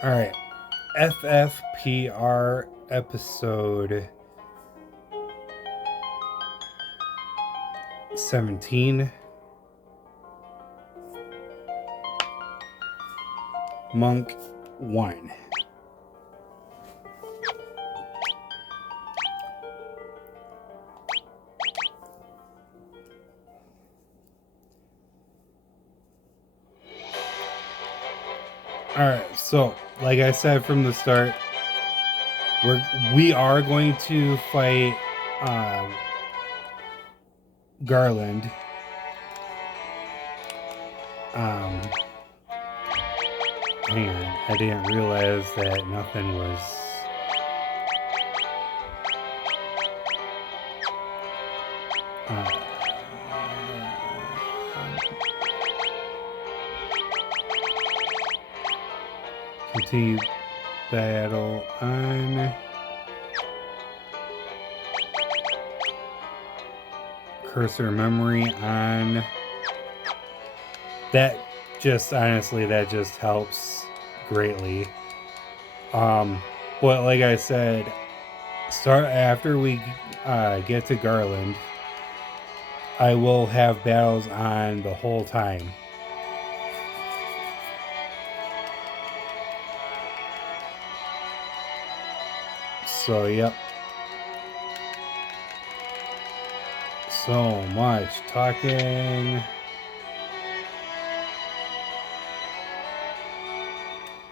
All right, FFPR episode 17, Monk 1. Alright, so like I said from the start, we are going to fight Garland. Hang on, I didn't realize that nothing was. Continue battle on. Cursor memory on. That just honestly, that just helps greatly. But like I said, start after we get to Garland. I will have battles on the whole time. So, yep. So much talking.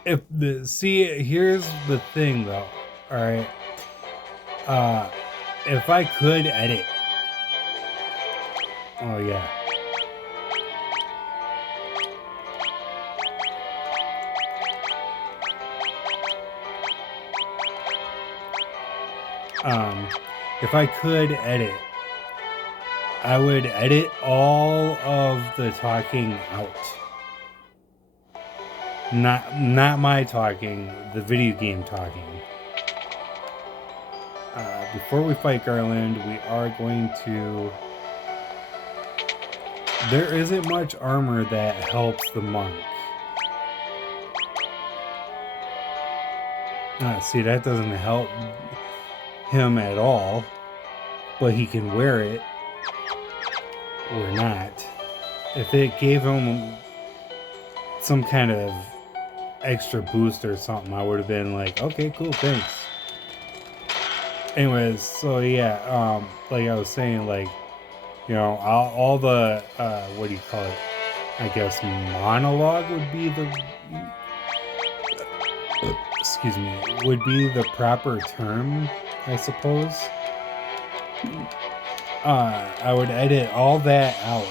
Here's the thing though. Alright. If I could edit. Oh yeah. If I could edit, I would edit all of the talking out. Not my talking, the video game talking. Before we fight Garland, we are going to. There isn't much armor that helps the monk. See, that doesn't help him at all, but he can wear it or not. If it gave him some kind of extra boost or something, I would have been like, okay, cool, thanks. Anyways, so yeah, like I was saying, like, you know, all the what do you call it? I guess monologue would be the excuse me, would be the proper term, I suppose. I would edit all that out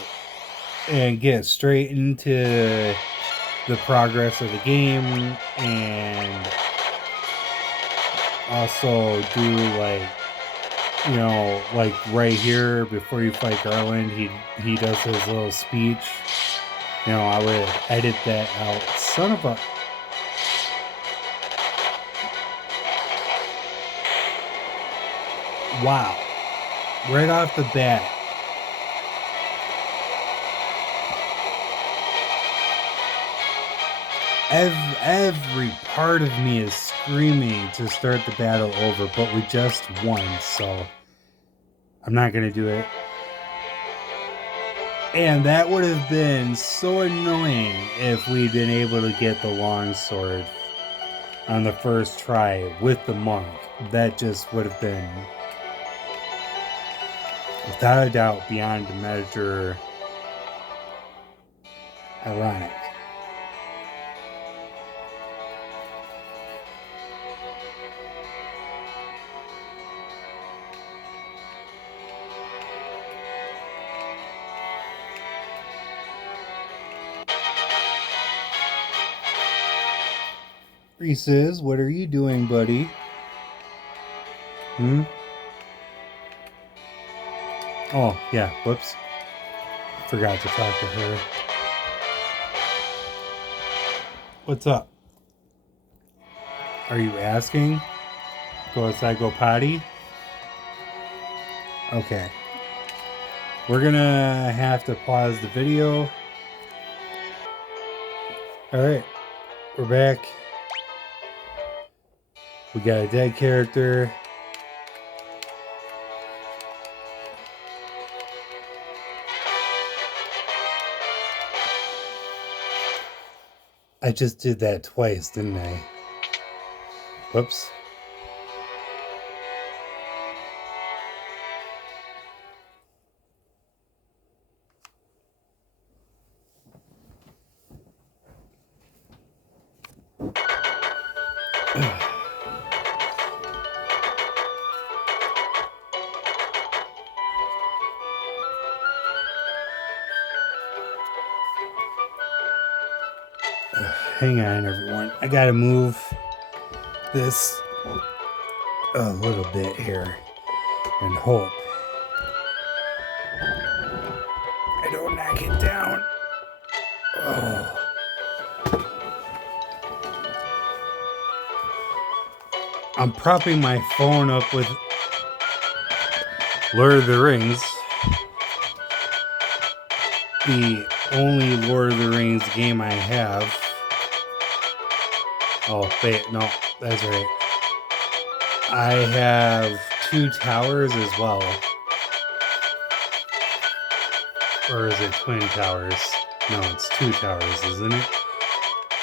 and get straight into the progress of the game, and also do like, you know, like right here before you fight Garland, he does his little speech. You know, I would edit that out. Son of a. Wow. Right off the bat. Every part of me is screaming to start the battle over, but we just won, so I'm not going to do it. And that would have been so annoying if we'd been able to get the longsword on the first try with the monk. That just would have been, without a doubt, beyond measure ironic. Reese's, what are you doing, buddy? Oh, yeah, whoops. Forgot to talk to her. What's up? Are you asking? Go outside, go potty? Okay. We're gonna have to pause the video. Alright, we're back. We got a dead character. I just did that twice, didn't I? Whoops. Hang on, everyone. I gotta move this a little bit here and hope I don't knock it down. Oh. I'm propping my phone up with Lord of the Rings. The only Lord of the Rings game I have. Oh, wait, no, that's right. I have 2 towers as well. Or is it twin towers? No, it's 2 towers, isn't it?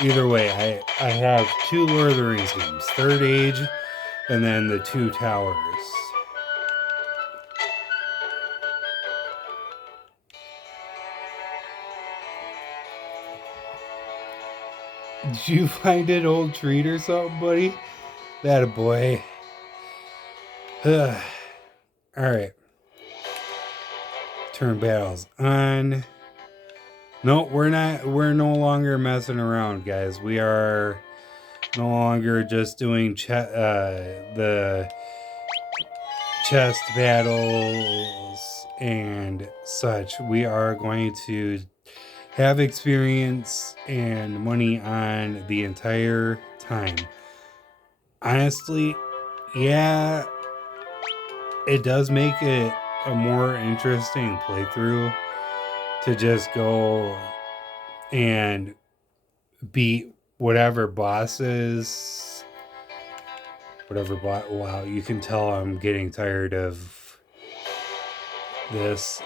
Either way, I have 2 Lord of the Rings games. Third Age, and then the 2 towers. Did you find an old treat or something, buddy? That a boy. Alright. Turn battles on. No, we're not. We're no longer messing around, guys. We are no longer just doing the chest battles and such. We are going to have experience and money on the entire time. Honestly, yeah, it does make it a more interesting playthrough to just go and beat whatever bosses, wow, you can tell I'm getting tired of this.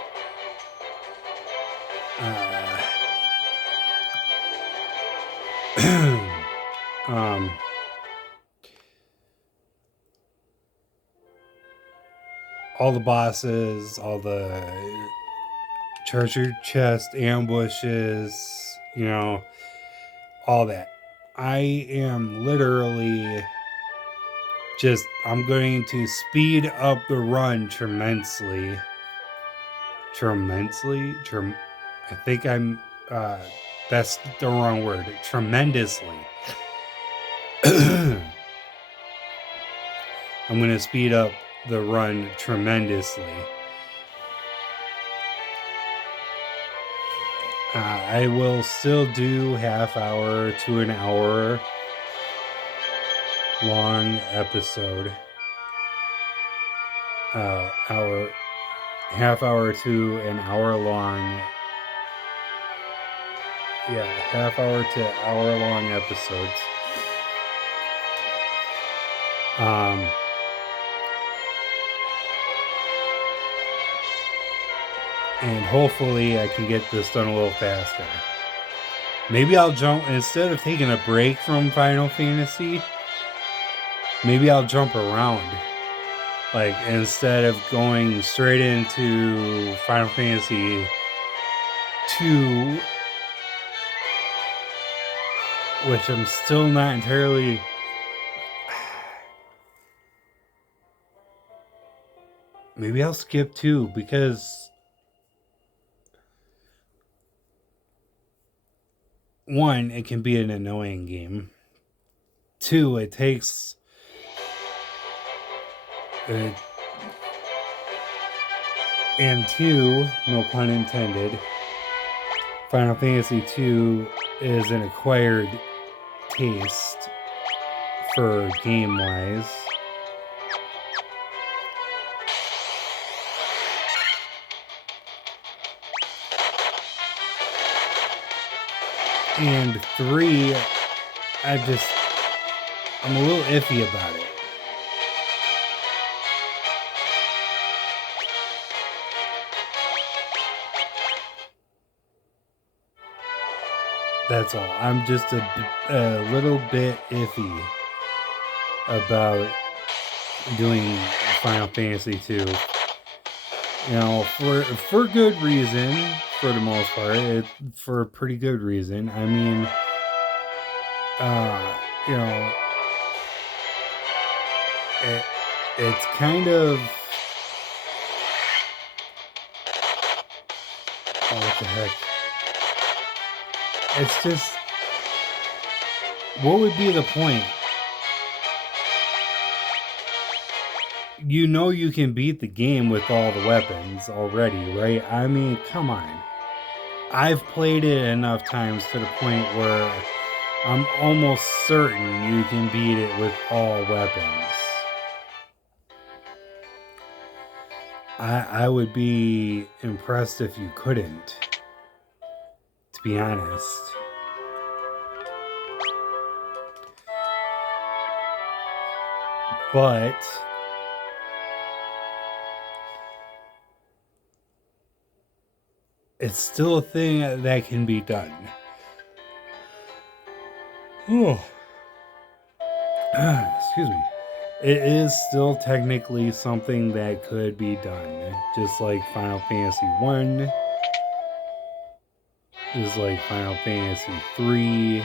All the bosses, all the treasure chest ambushes, all that. I am literally I'm going to speed up the run tremendously. I think that's the wrong word. Tremendously. I'm going to speed up the run tremendously. I will still do half hour to an hour long episode. Half hour to an hour long. Yeah, half hour to hour long episodes. And hopefully I can get this done a little faster. Maybe I'll jump, instead of taking a break from Final Fantasy, maybe I'll jump around. Like, instead of going straight into Final Fantasy 2, which I'm still not entirely... Maybe I'll skip 2, because... 1, it can be an annoying game. 2, it takes... and 2, no pun intended, Final Fantasy 2 is an acquired taste for game-wise. And 3, I'm a little iffy about it. That's all. I'm just a little bit iffy about doing Final Fantasy 2. You know, for good reason, for the most part, for a pretty good reason. I mean, you know, it, it's kind of, oh, what the heck? It's just, what would be the point? You know you can beat the game with all the weapons already, right? I mean, come on. I've played it enough times to the point where I'm almost certain you can beat it with all weapons. I would be impressed if you couldn't, to be honest. But it's still a thing that can be done. Oh. Excuse me. It is still technically something that could be done. Just like Final Fantasy 1. Just like Final Fantasy 3.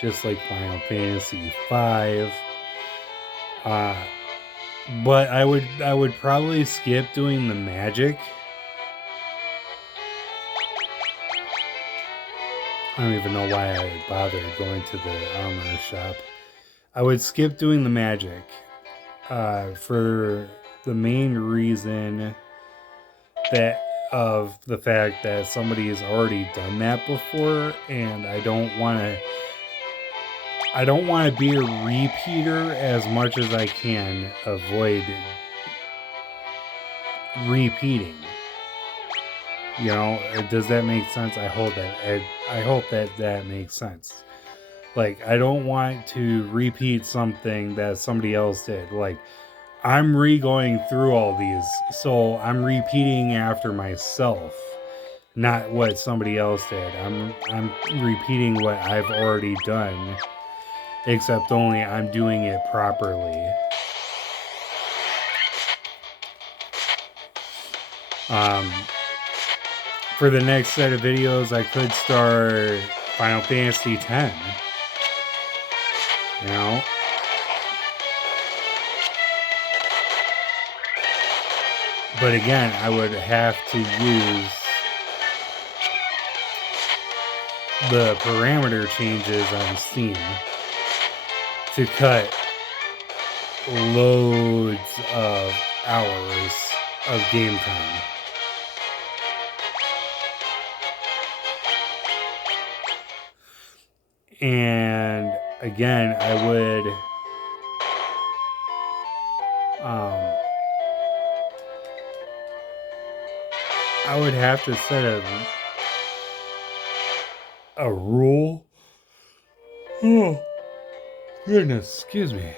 Just like Final Fantasy 5. But I would probably skip doing the magic. I don't even know why I bothered going to the armor shop. I would skip doing the magic for the main reason that of the fact that somebody has already done that before, and I don't want to be a repeater as much as I can avoid repeating. You know, does that make sense? I hope that makes sense. Like, I don't want to repeat something that somebody else did. Like, I'm going through all these, so I'm repeating after myself, not what somebody else did. I'm repeating what I've already done, except only I'm doing it properly. For the next set of videos, I could start Final Fantasy X. You know? But again, I would have to use the parameter changes on Steam to cut loads of hours of game time. And again, I would have to set a rule. Oh, goodness, excuse me.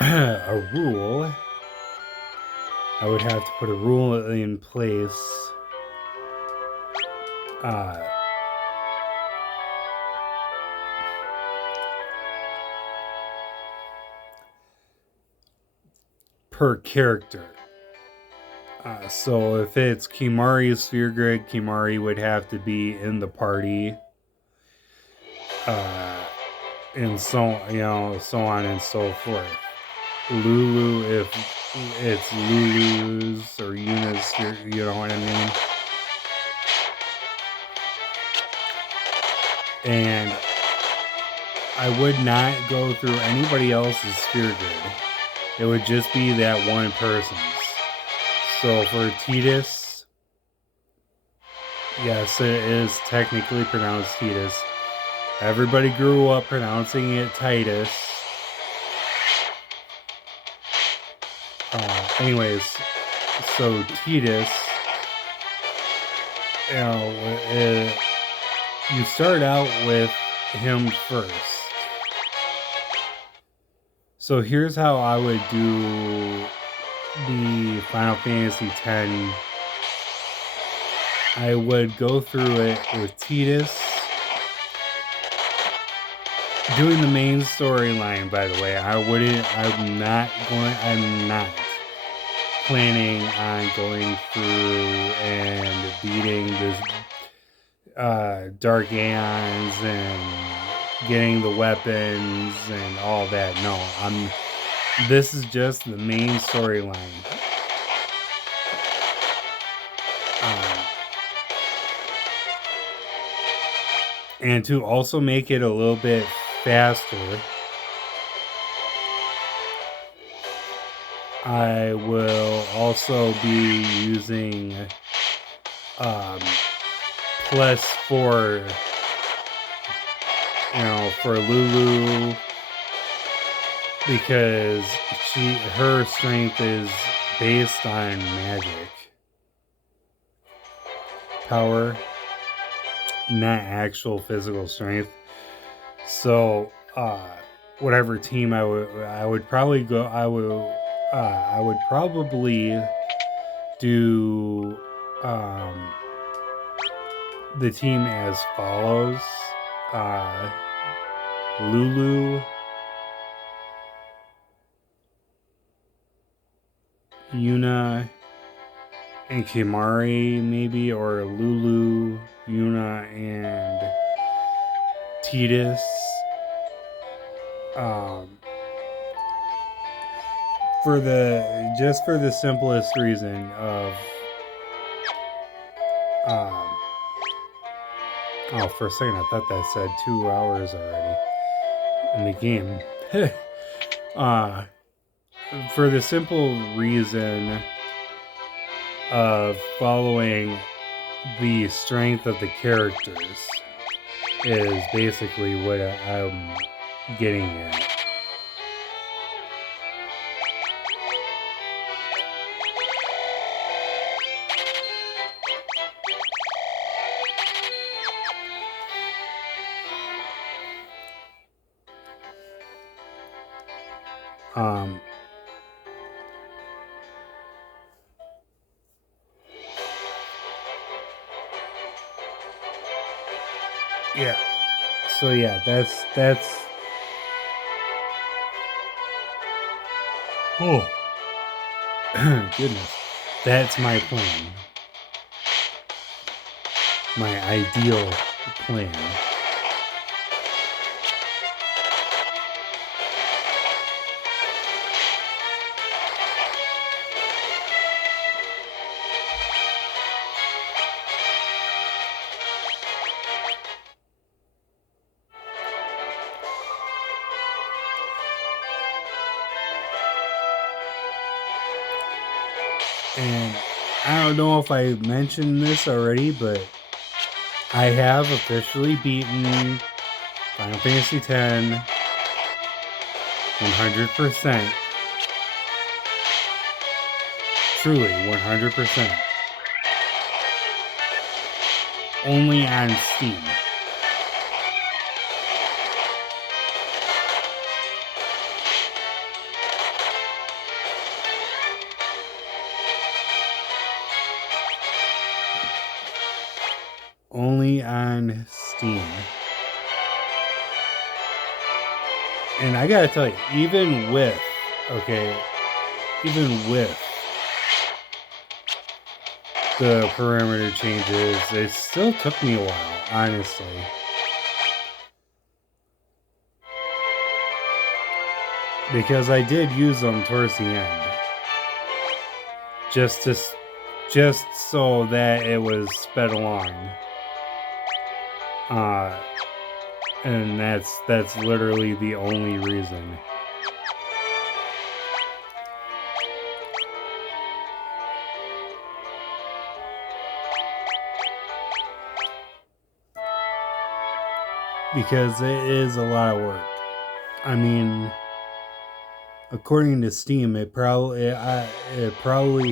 A rule. I would have to put a rule in place. Per character. So if it's Kimari's sphere grid, Kimari would have to be in the party. And so, so on and so forth. Lulu, if it's Lulu's or Yuna's, you know what I mean? And I would not go through anybody else's sphere grid. It would just be that one person's. So for Titus, yes, it is technically pronounced Titus. Everybody grew up pronouncing it Titus. Anyways, so Titus, you start out with him first. So here's how I would do the Final Fantasy X. I would go through it with Titus, doing the main storyline, by the way. I'm not planning on going through and beating this Dark Aeons and getting the weapons and all that. No, this is just the main storyline. And to also make it a little bit faster, I will also be using plus 4, for Lulu, because her strength is based on magic power, not actual physical strength. So whatever team I would probably go, I would probably do the team as follows: Lulu, Yuna, and Kimari, maybe, or Lulu, Yuna, and Tidus. For the simplest reason of for a second I thought that said 2 hours already in the game. For the simple reason of following the strength of the characters is basically what I'm getting at. Yeah. So yeah, that's oh goodness. That's my plan. My ideal plan. And I don't know if I mentioned this already, but I have officially beaten Final Fantasy X 100%. Truly, 100%. Only on Steam. Only on Steam. And I gotta tell you, even with the parameter changes, it still took me a while, honestly. Because I did use them towards the end. Just so that it was sped along. And that's literally the only reason. Because it is a lot of work. I mean, according to Steam, it probably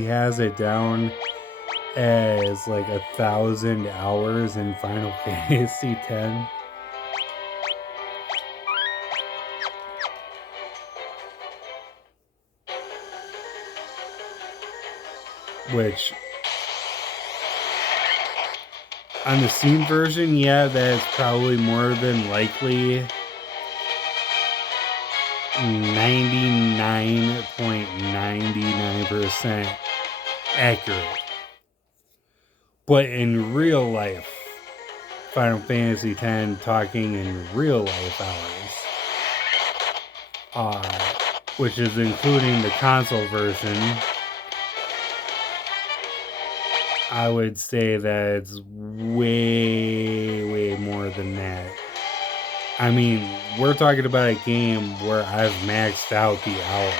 has it down as like 1,000 hours in Final Fantasy X. Which, on the Steam version, yeah, that's probably more than likely 99.99% accurate. But in real life, Final Fantasy X talking in real life hours, which is including the console version, I would say that it's way, way more than that. I mean, we're talking about a game where I've maxed out the hours.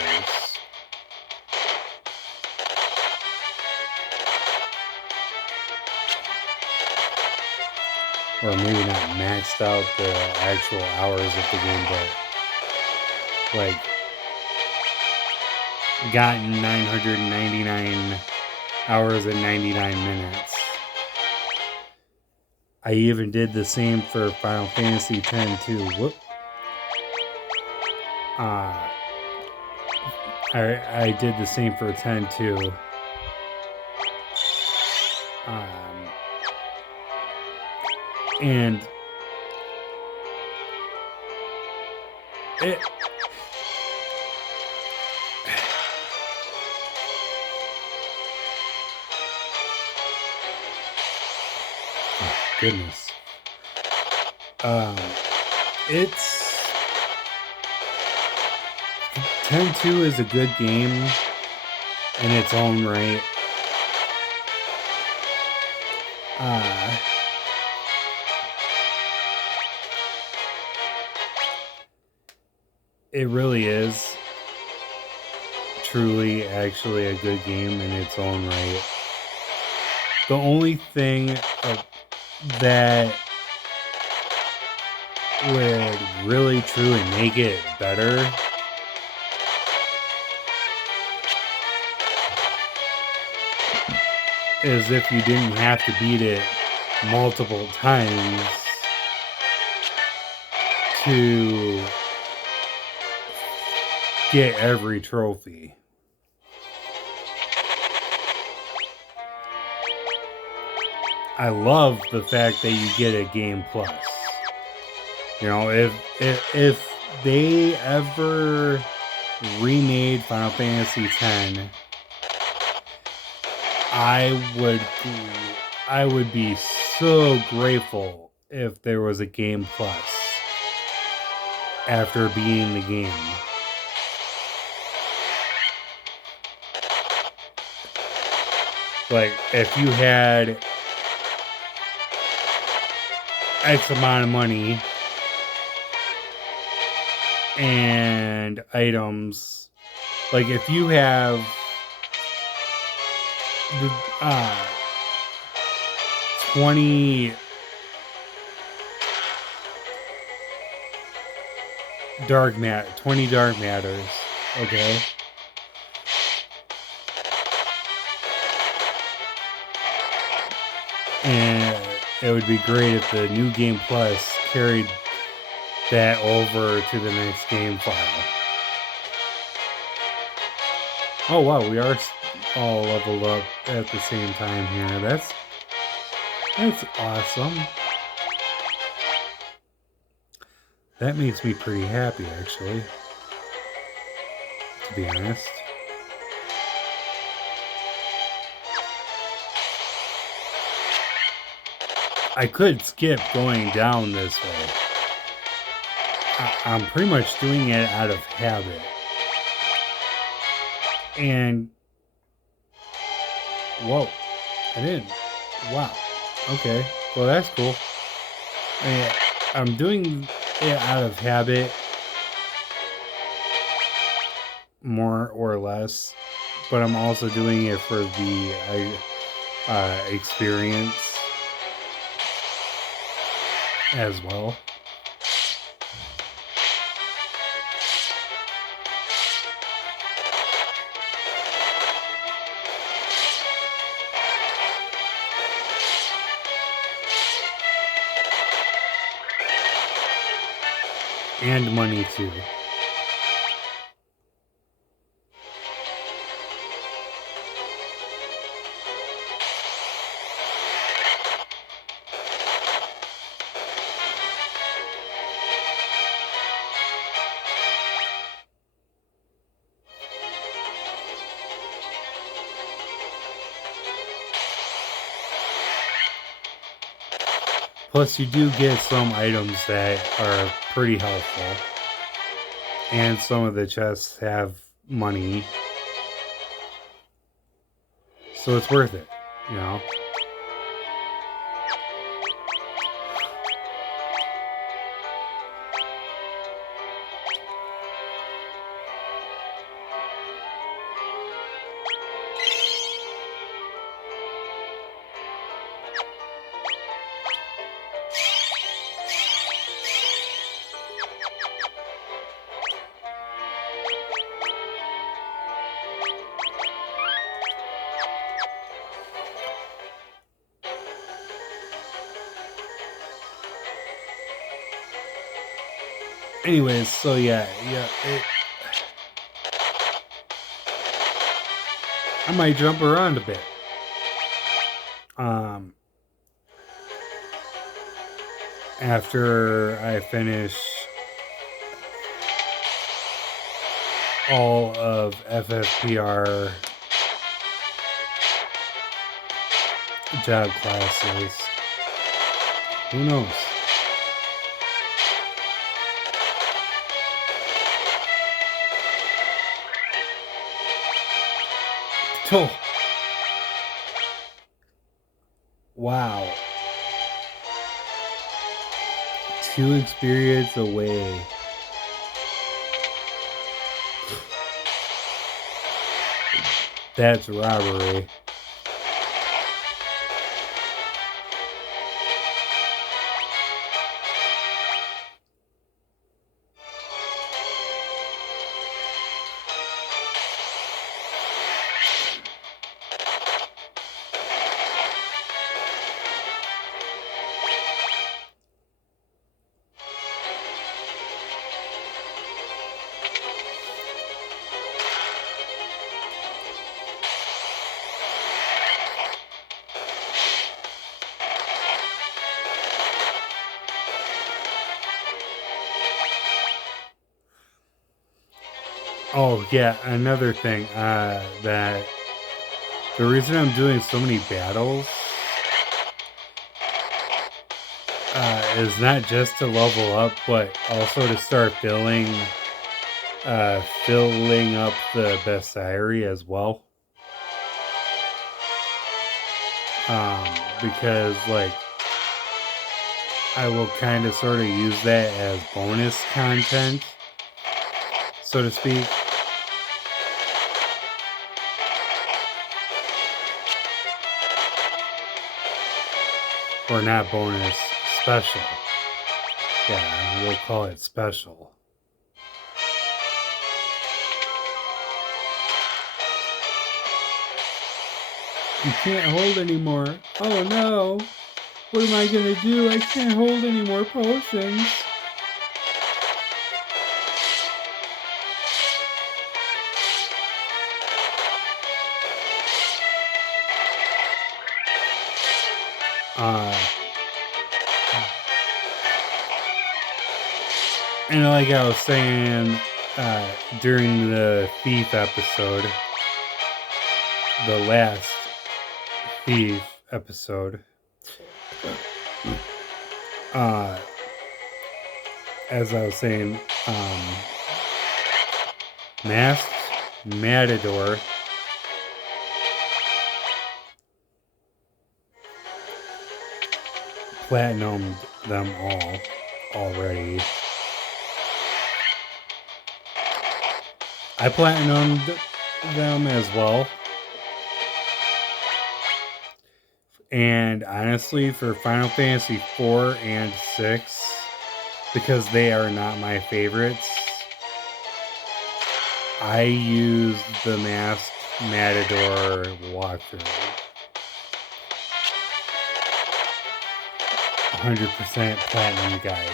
Or maybe not maxed out the actual hours of the game, but like gotten 999 hours and 99 minutes. I even did the same for Final Fantasy X too. Whoop. I did the same for 10 too. And it goodness. It's 10-2 is a good game in its own right. It really is truly actually a good game in its own right. The only thing that would really truly make it better is if you didn't have to beat it multiple times to get every trophy. I love the fact that you get a game plus. You know, if they ever remade Final Fantasy X, I would be so grateful if there was a game plus after beating the game. Like, if you had X amount of money and items, like if you have the 20 dark matters, okay? And it would be great if the new Game Plus carried that over to the next game file. Oh wow, we are all leveled up at the same time here. That's awesome. That makes me pretty happy, actually, to be honest. I could skip going down this way. I'm pretty much doing it out of habit. And whoa, I didn't. Wow. Okay. Well, that's cool. I'm doing it out of habit, more or less, but I'm also doing it for the experience as well. And money too. Plus, you do get some items that are pretty helpful. And some of the chests have money. So it's worth it, you know? Anyways, so yeah, I might jump around a bit. After I finish all of FFPR job classes, who knows? Oh. Wow. 2 experience away. That's robbery. Oh yeah, another thing that the reason I'm doing so many battles is not just to level up, but also to start filling up the bestiary as well. Because like I will kind of sort of use that as bonus content, so to speak. Or not bonus, special. Yeah, we'll call it special. You can't hold anymore. Oh no! What am I gonna do? I can't hold any more potions. And like I was saying during the Thief episode, the last Thief episode, as I was saying, Masked Matador platinumed them all already. I platinumed them as well. And honestly, for Final Fantasy 4 and 6, because they are not my favorites, I used the Masked Matador walkthrough. 100% platinum guide.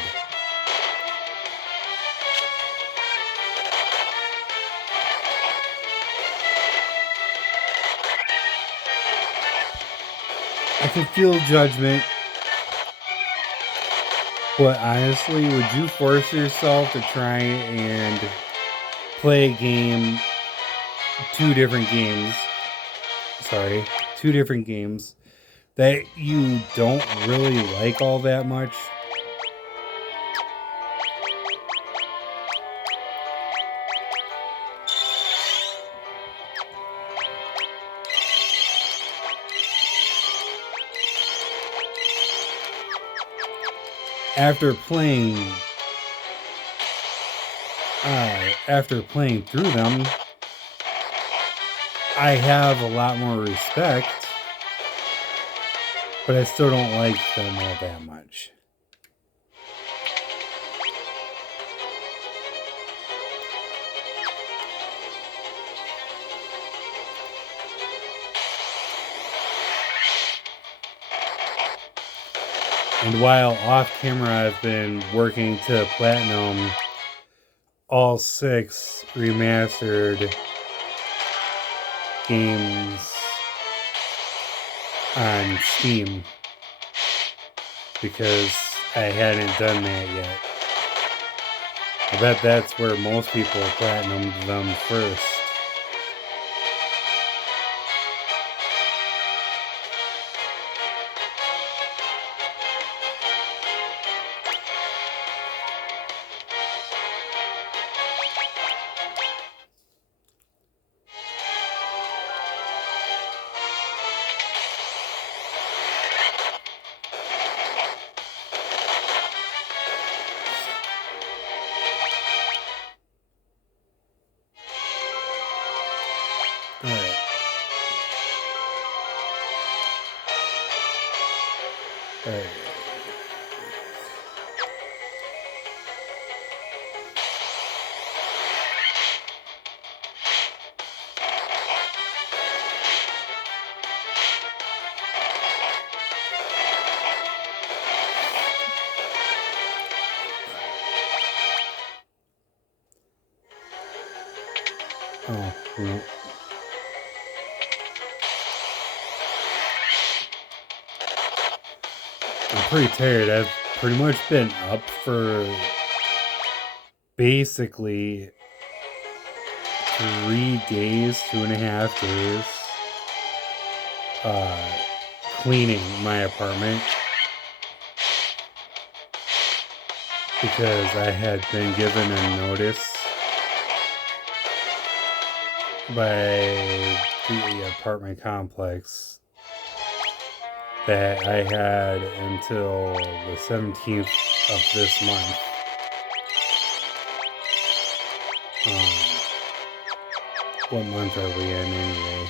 I can feel judgment, but honestly, would you force yourself to try and play a game, two different games, that you don't really like all that much. After playing through them, I have a lot more respect, but I still don't like them all that much. And while off camera, I've been working to platinum all 6 remastered games on Steam because I hadn't done that yet. I bet that's where most people platinumed them first. Alright. Alright. Oh, no. I'm pretty tired. I've pretty much been up for basically 3 days, 2.5 days, cleaning my apartment because I had been given a notice by the apartment complex that I had until the 17th of this month. What month are we in anyway?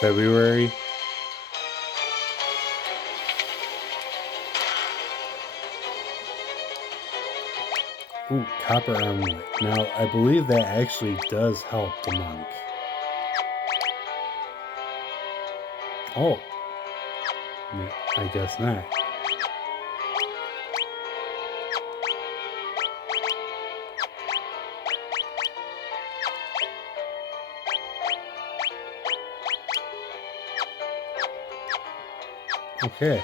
February? Ooh, copper armlet. Now, I believe that actually does help the monk. Oh. I guess not. Okay.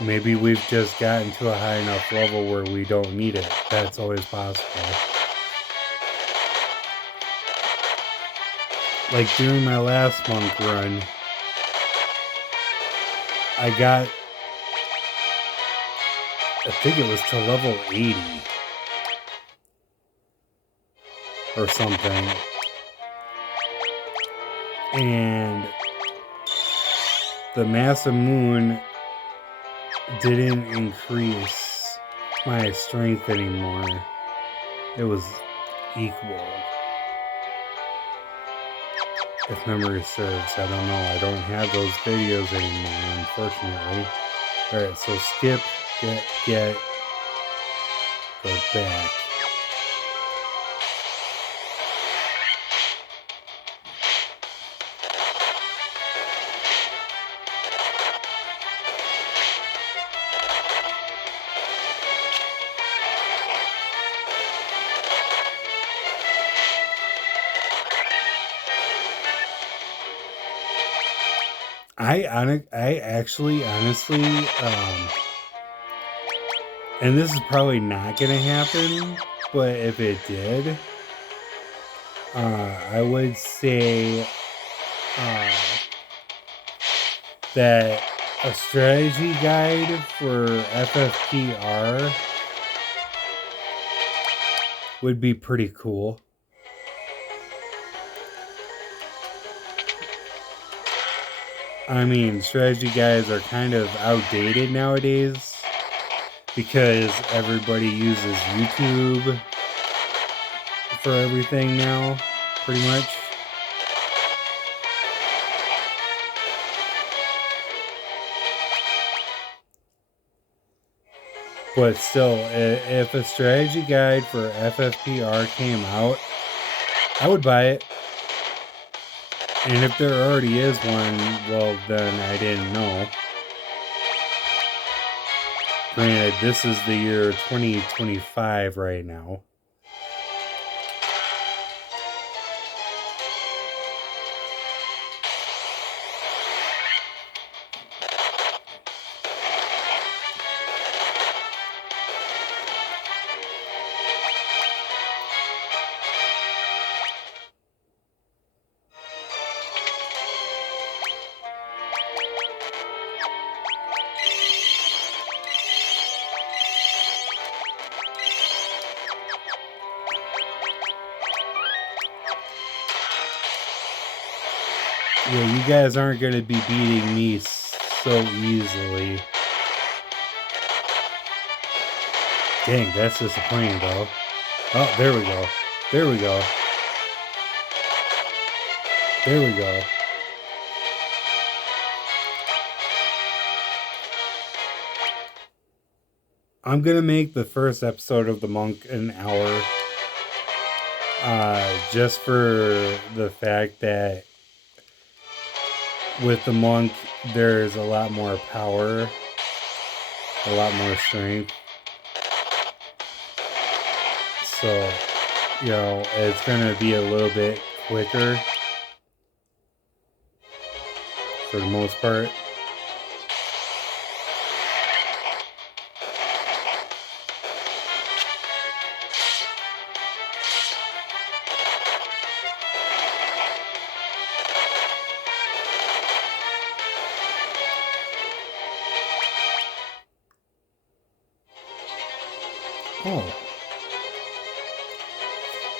Maybe we've just gotten to a high enough level where we don't need it. That's always possible. Like during my last monk run, I think it was to level 80 or something. And the massive moon didn't increase my strength anymore. It was equal. If memory serves, I don't know. I don't have those videos anymore, unfortunately. Alright, so skip, get, go back. I actually, honestly, and this is probably not gonna happen, but if it did, I would say that a strategy guide for FFPR would be pretty cool. I mean, strategy guides are kind of outdated nowadays because everybody uses YouTube for everything now, pretty much. But still, if a strategy guide for FFPR came out, I would buy it. And if there already is one, well, then I didn't know. Granted, this is the year 2025 right now. Yeah, you guys aren't going to be beating me so easily. Dang, that's disappointing though. Oh, there we go. There we go. There we go. I'm going to make the first episode of The Monk an hour. Just for the fact that with the monk, there's a lot more power, a lot more strength. So, you know, it's going to be a little bit quicker for the most part. Oh.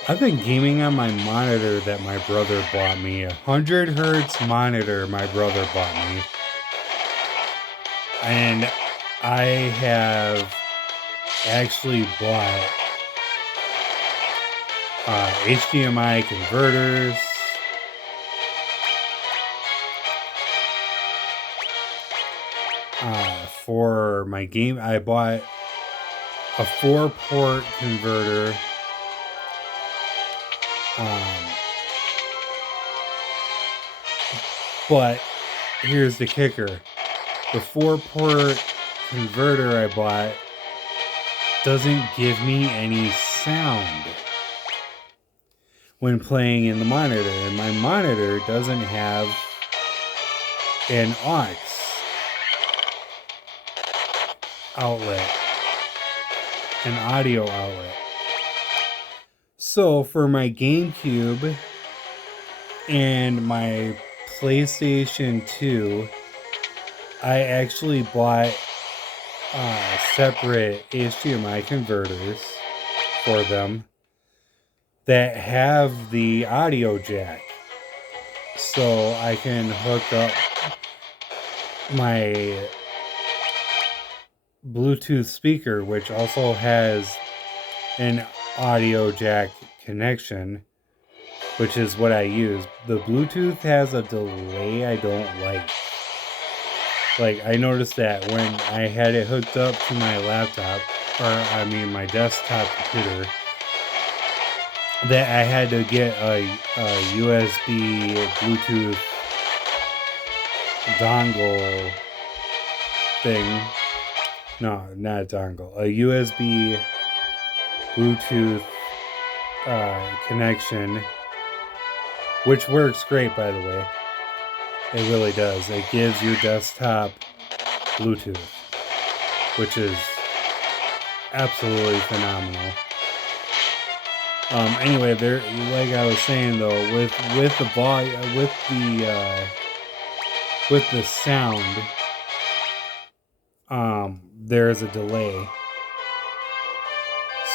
I've been gaming on my monitor that my brother bought me. 100 hertz monitor my brother bought me. And I have actually bought HDMI converters. For my game, I bought a 4-port converter. But here's the kicker. The 4-port converter I bought doesn't give me any sound when playing in the monitor. And my monitor doesn't have an aux outlet, an audio outlet. So for my GameCube and my PlayStation 2, I actually bought separate HDMI converters for them that have the audio jack, so I can hook up my Bluetooth speaker, which also has an audio jack connection, which is what I use. The Bluetooth has a delay I don't like. Like, I noticed that when I had it hooked up to my laptop, my desktop computer, that I had to get a USB Bluetooth dongle thing. No, not a dongle. A USB Bluetooth connection, which works great, by the way. It really does. It gives your desktop Bluetooth, which is absolutely phenomenal. Anyway, there, like I was saying though, with the volume, with the sound, there's a delay.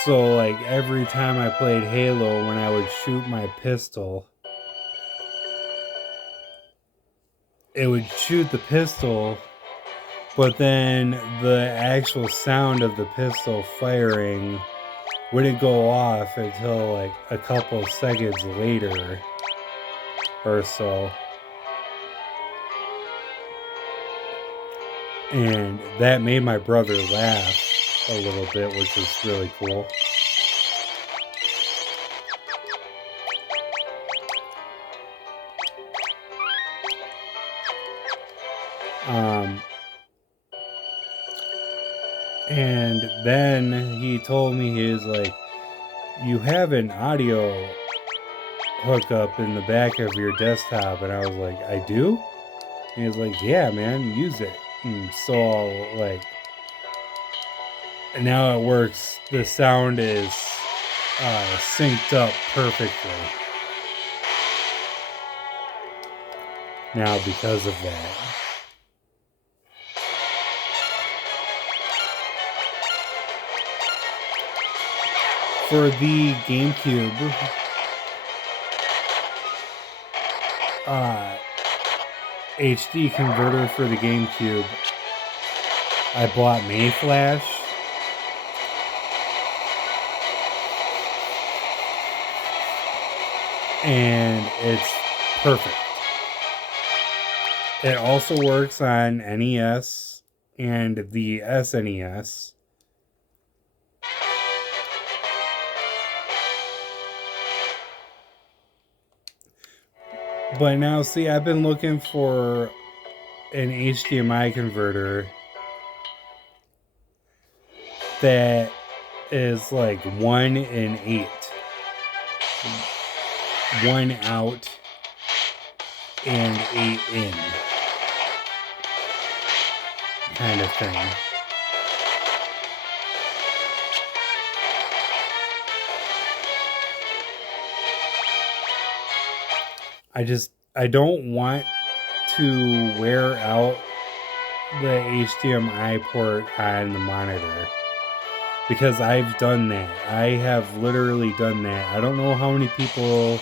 So like every time I played Halo, when I would shoot my pistol, it would shoot the pistol, but then the actual sound of the pistol firing wouldn't go off until like a couple seconds later or so. And that made my brother laugh a little bit, which was really cool. And then he told me, he was like, you have an audio hookup in the back of your desktop. And I was like, I do? And he was like, yeah, man, use it. And so, like, now it works. The sound is synced up perfectly now because of that. For the GameCube, HD converter for the GameCube, I bought Mayflash. And it's perfect. It also works on NES and the SNES. But now, see, I've been looking for an HDMI converter that is like 1 in 8. 1 out and 8 in. Kind of thing. I don't want to wear out the HDMI port on the monitor, because I've done that. I have literally done that. I don't know how many people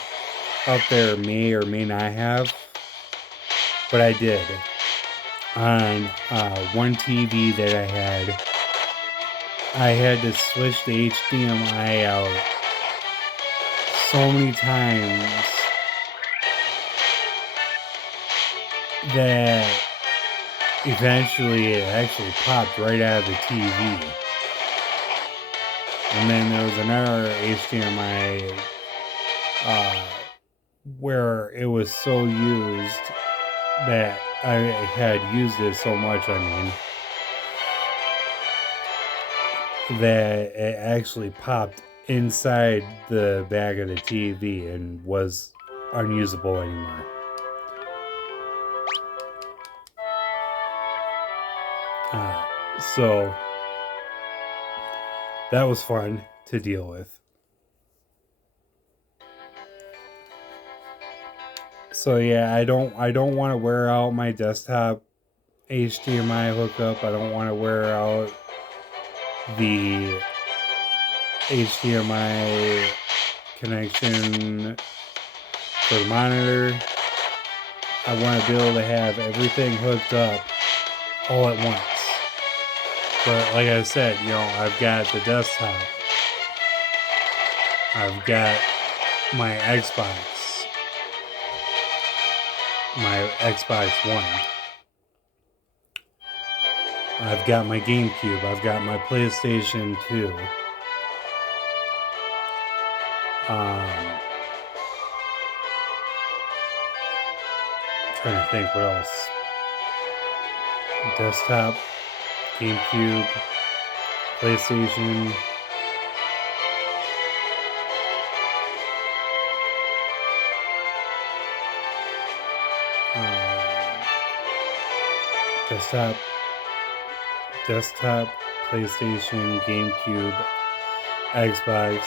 out there may or may not have, but I did. On one TV that I had to switch the HDMI out so many times that eventually it actually popped right out of the TV. And then there was another HDMI where it was so used that I had used it so much, that it actually popped inside the back of the TV and was unusable anymore. So that was fun to deal with. So yeah, I don't want to wear out my desktop HDMI hookup. I don't want to wear out the HDMI connection for the monitor. I want to be able to have everything hooked up all at once. But like I said, I've got the desktop. I've got my Xbox One. I've got my GameCube. I've got my PlayStation 2. Trying to think what else. Desktop, GameCube, PlayStation. Desktop, PlayStation, GameCube, Xbox,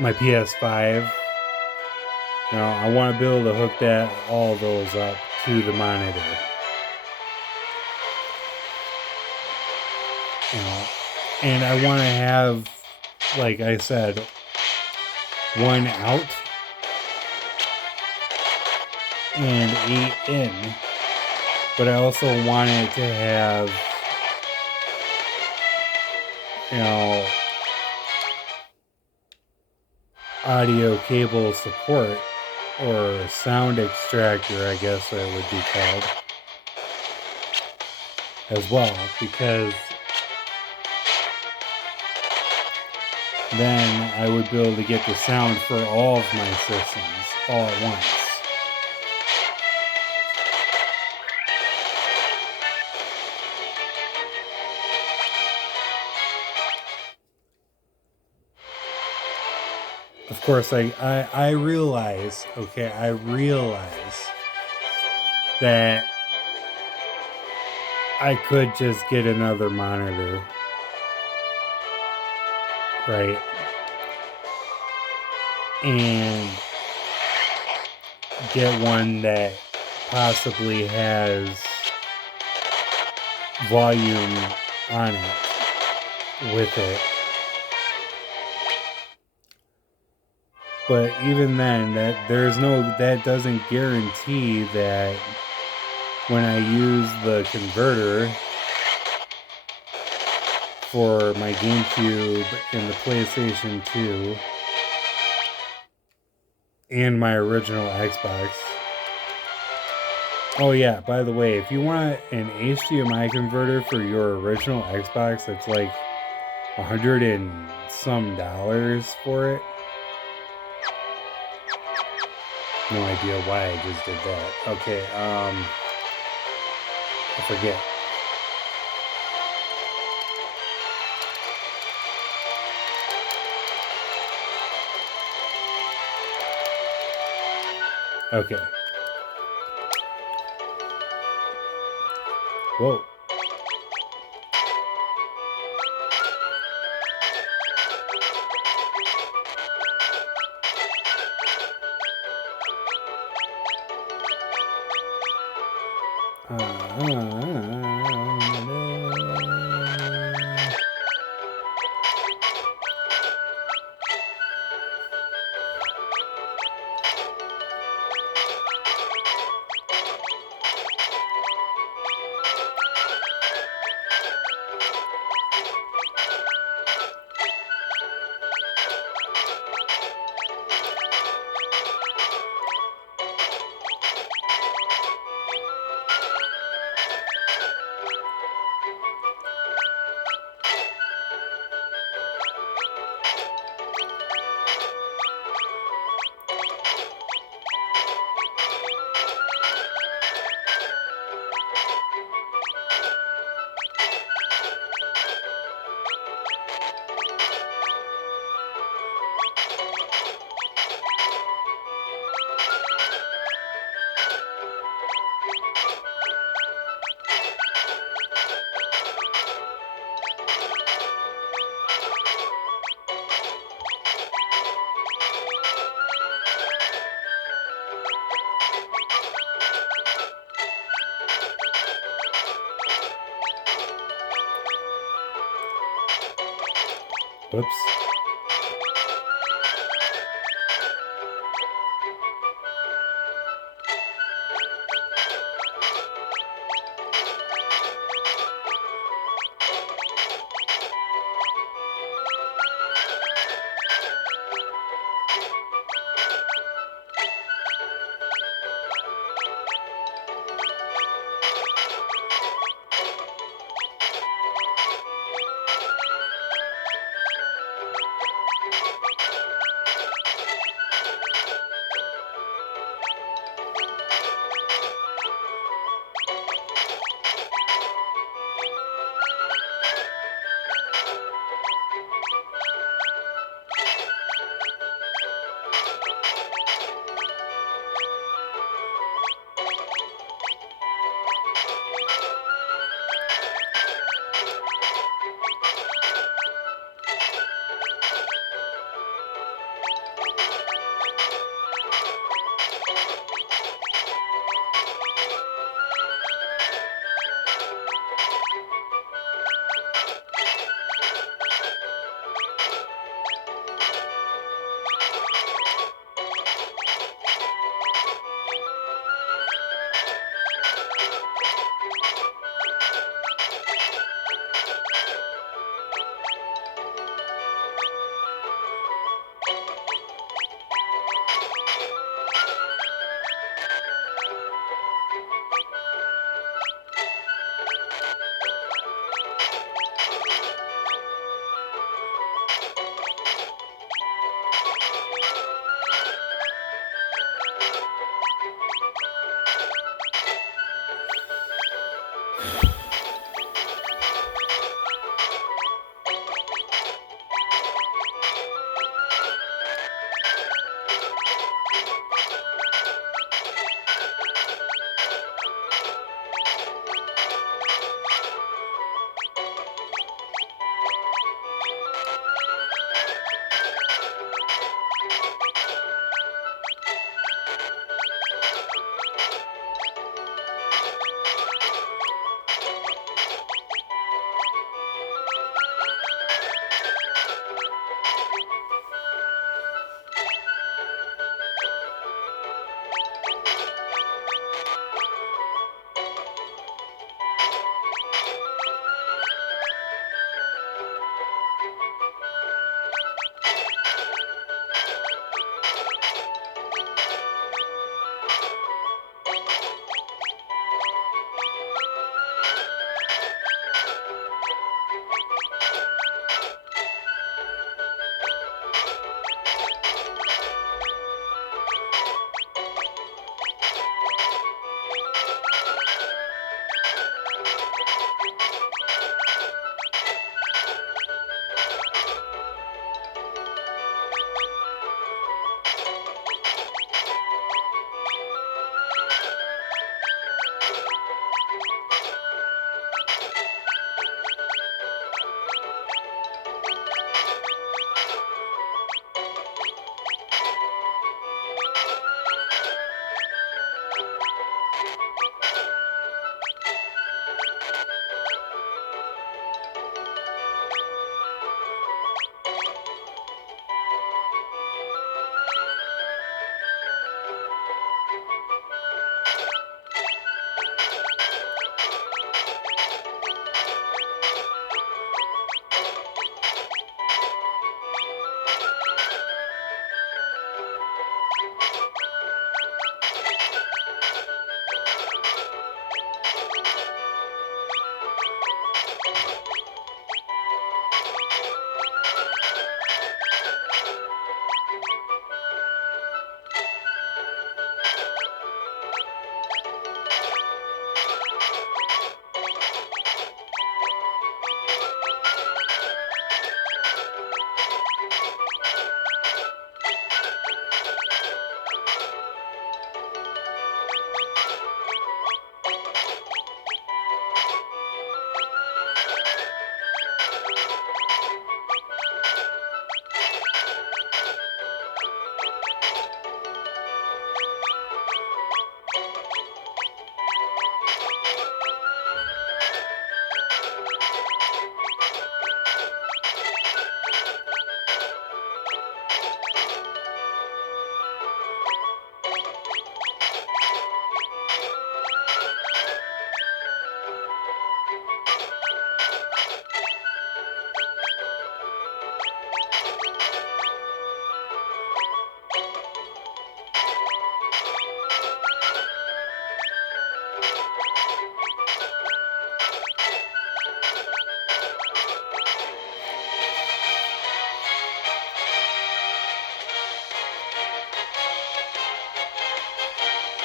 my PS5. I want to be able to hook all those up to the monitor. And I want to have, like I said, one out and 8 in. But I also want it to have, audio cable support, or sound extractor, I guess it would be called, as well, because then I would be able to get the sound for all of my systems all at once. Of course, I realize that I could just get another monitor, right? And get one that possibly has volume on it with it. But even then, that doesn't guarantee that when I use the converter for my GameCube and the PlayStation 2 and my original Xbox. Oh yeah, by the way, if you want an HDMI converter for your original Xbox, it's like $100 and some for it. No idea why I just did that. Okay, I forget. Okay. Whoa. Whoops.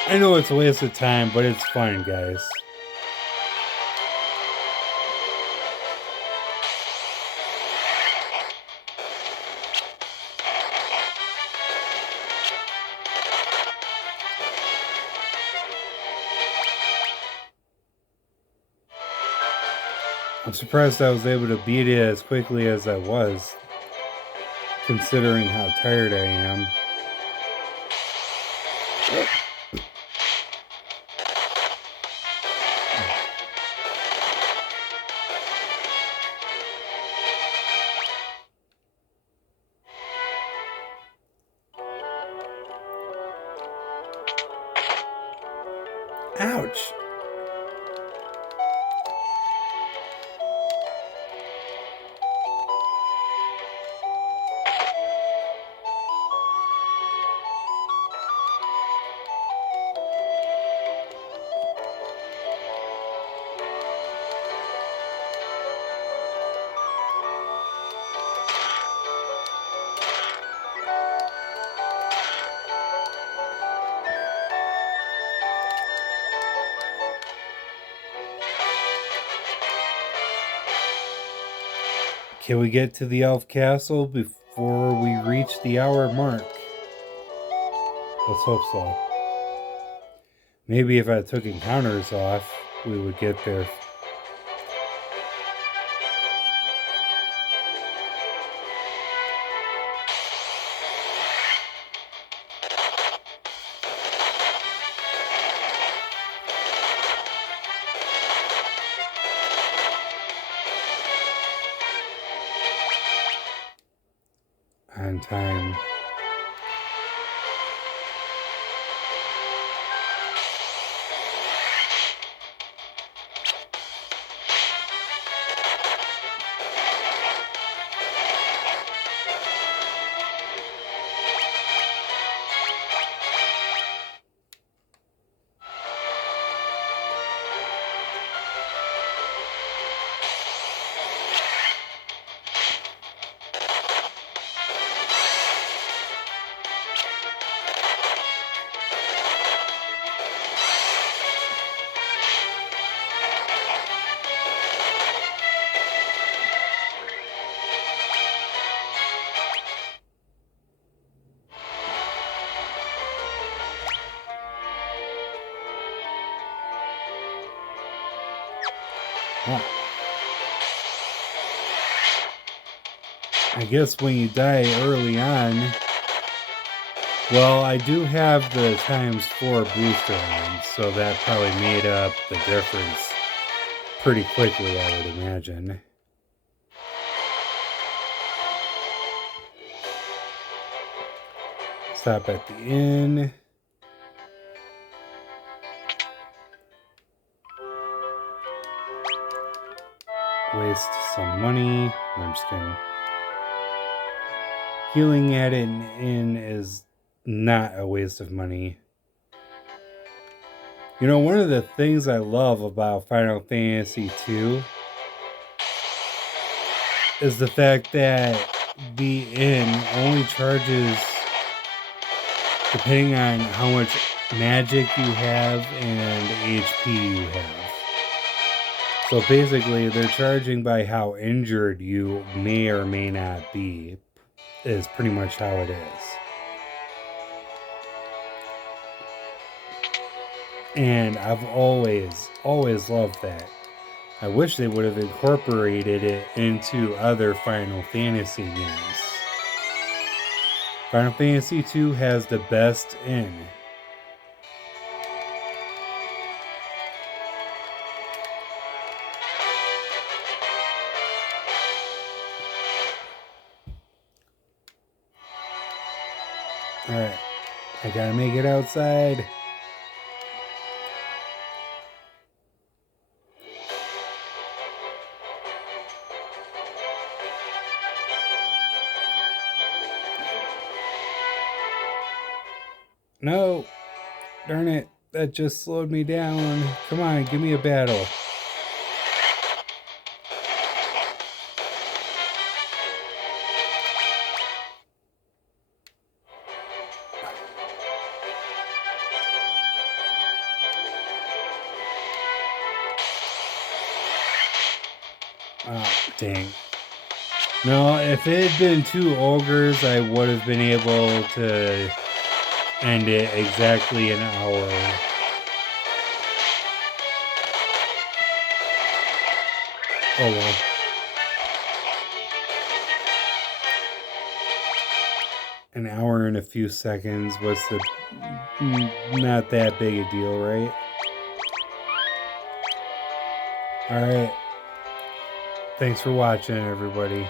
I know it's a waste of time, but it's fun, guys. I'm surprised I was able to beat it as quickly as I was, considering how tired I am. Ouch. Can we get to the elf castle before we reach the hour mark? Let's hope so. Maybe if I took encounters off, we would get there. On time. I guess when you die early on, well, I do have the ×4 booster on, so that probably made up the difference pretty quickly, I would imagine. Stop at the inn. Waste some money. I'm just kidding. Healing at an inn is not a waste of money. You know, one of the things I love about Final Fantasy II is the fact that the inn only charges depending on how much magic you have and HP you have. So basically, they're charging by how injured you may or may not be, is pretty much how it is. And I've always loved that. I wish they would have incorporated it into other Final Fantasy games. Final Fantasy II has the best inn. Alright, I gotta make it outside. No, darn it, that just slowed me down. Come on, give me a battle. Oh, dang. No, if it had been 2 ogres, I would have been able to end it exactly an hour. Oh well. An hour and a few seconds was not that big a deal, right? Alright. Thanks for watching, everybody.